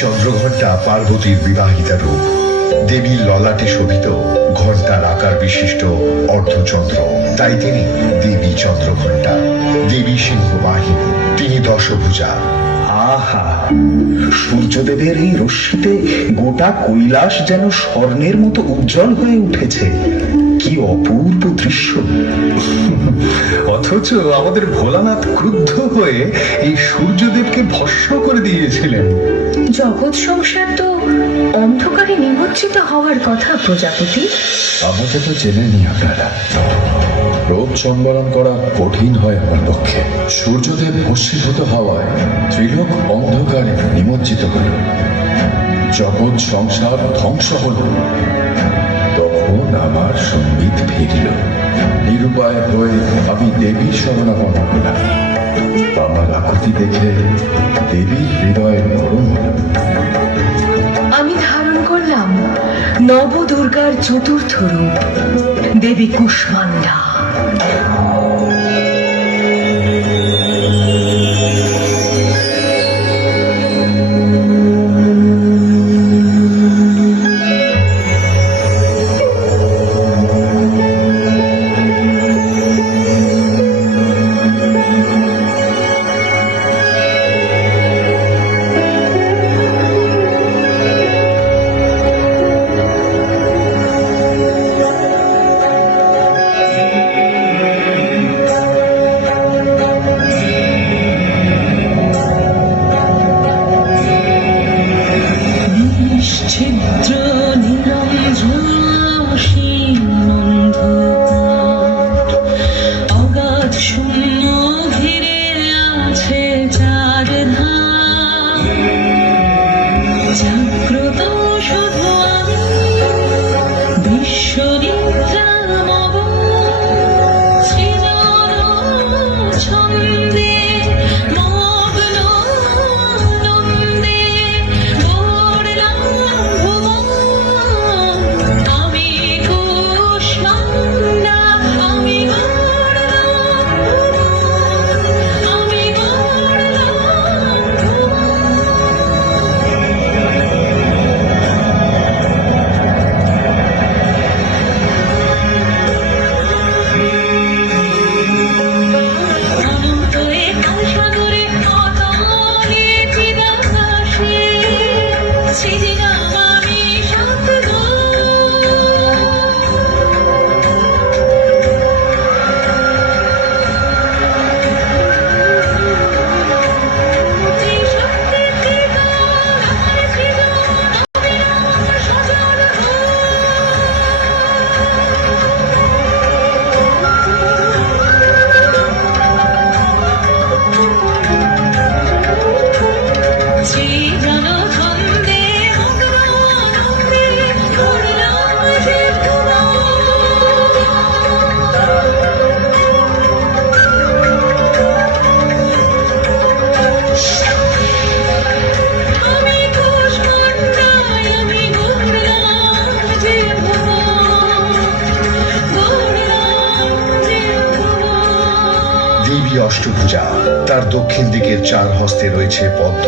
চন্দ্রঘণ্টা পার্বতীর বিবাহিতা রূপ। দেবীর ললাটে শোভিত ঘণ্টার আকার বিশিষ্ট অর্ধচন্দ্র, তাই তিনি দেবী চন্দ্রঘণ্টা। দেবী সিংহ বাহিনী, তিনি দশভুজা। আহা, সূর্যদেবের এই রশ্মিতে গোটা কৈলাস যেন স্বর্ণের মতো উজ্জ্বল হয়ে উঠেছে। কি অপূর্ব দৃশ্য! অথচ আমাদের ভোলানাথ ক্রুদ্ধ হয়ে এই সূর্যদেবকে ভস্ম করে দিয়েছিলেন। জগৎ সংসার তো অন্ধকারে নিমজ্জিত হওয়ার কথা প্রজাপতি। আমাকে তো জেনেনি আপনারা। রোদ সম্বরণ করা কঠিন হয় আমার পক্ষে। সূর্যদেব ভস্মীভূত হওয়ায় ত্রিলোক অন্ধকারে নিমজ্জিত হল, জগৎ সংসার ধ্বংস হল। তখন আমার সম্বিত ফিরল। নিরুপায় হয়ে আমি দেবীর শরণাপন্ন হলাম। আমার আকুতি দেখে দেবীর হৃদয় নরম হল। আমি ধারণ করলাম নবদুর্গার চতুর্থ রূপ, দেবী কুষ্মান্ডা। ছিদ্র নিরঞ্জনসীন অন্ধকার, অগাধ শূন্য ঘিরে আছে চারধাম। জাগ্রত শুধু আমি, বিশ্বনিদ্রামব সৃজন ছন্দে মগ্ন নন্দে গড়লাম ভুবন। আমি কুষ্মান্ডা, আমি গড়লাম ভুবন, আমি গড়লাম অনন্তয়ে কালসাগরে অতলে চিদাকাশে সৃজিলাম আমি সাতগো। ত্রিশক্তি ত্রিকাল আমার সৃজন, অবিরাম সজল সৃজন ছন্দে মগ্ন নন্দে গড়লাম যে ভুবন। আমি কুষ্মান্ডায়, আমি গড়লাম যে ভুবন, গড়লাম যে ভুবন। দেবী অষ্টভুজা। তার দক্ষিণ দিকের চার হস্তে রয়েছে পদ্ম,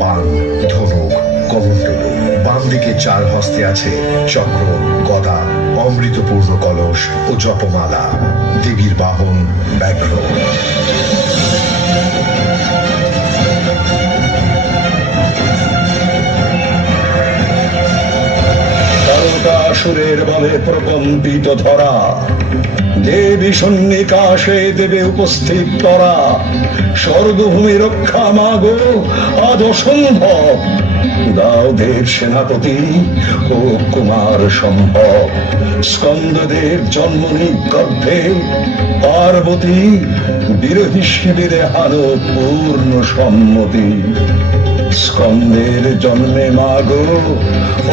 বাণ, ধনুক, কমণ্ডলু। বাম দিকে চার হস্তে আছে চক্র, গদা, অমৃতপূর্ণ কলস ও জপমালা। দেবীর বাহন ব্যাঘ্র। তারকাসুরের বলে প্রকম্পিত ধরা, দেবী সন্নিকাশে দেবে উপস্থিত করা। স্বর্গভূমি রক্ষা মাগো আজ অসম্ভব, দাও দেব সেনাপতি ও কুমার সম্ভব। স্কন্দদেব জন্মনি গর্ভে পার্বতী, বিরোধী শিবিরে হানো পূর্ণ সম্মতি। স্কন্দের জন্মে মাগো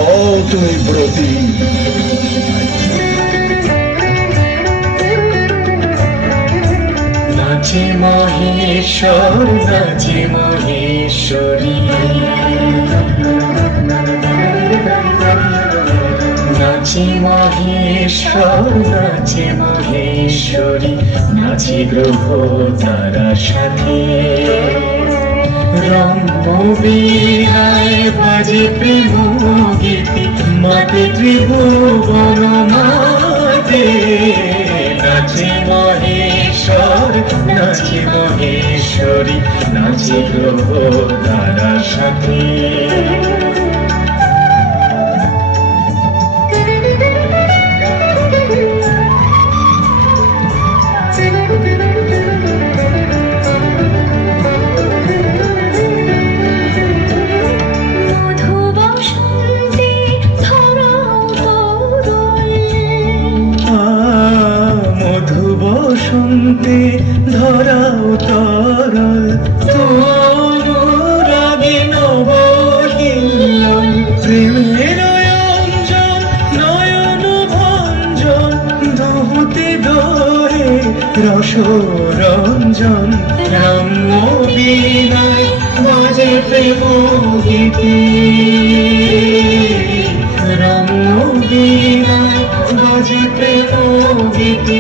ও তুমি ব্রতী। নাচে মহেশ্বর, নাচে মহেশ্বরী, নাচে মহেশ্বর, নাচে মহেশ্বরী, নাচে গ্রহ তারা সাথে। রম্য বীণায় বাজে প্রেম গীতি মাতে ত্রিভুবন মাতে নাচে মহেশ্বর নাচে মহেশ্বরী নাচে গ্রহ তারার সাথে মধু বসন্তে ধরাও তরল। মধু বসন্তে ধরাও তরল তনুরাগে নবহিল্লন প্রেমের অঞ্জন নয়ন ভঞ্জন দোহতে দোহে রসরঞ্জন রাম্য বীণায় বাজে প্রেম গীতি রম্য বীণায় বাজে প্রেম গীতি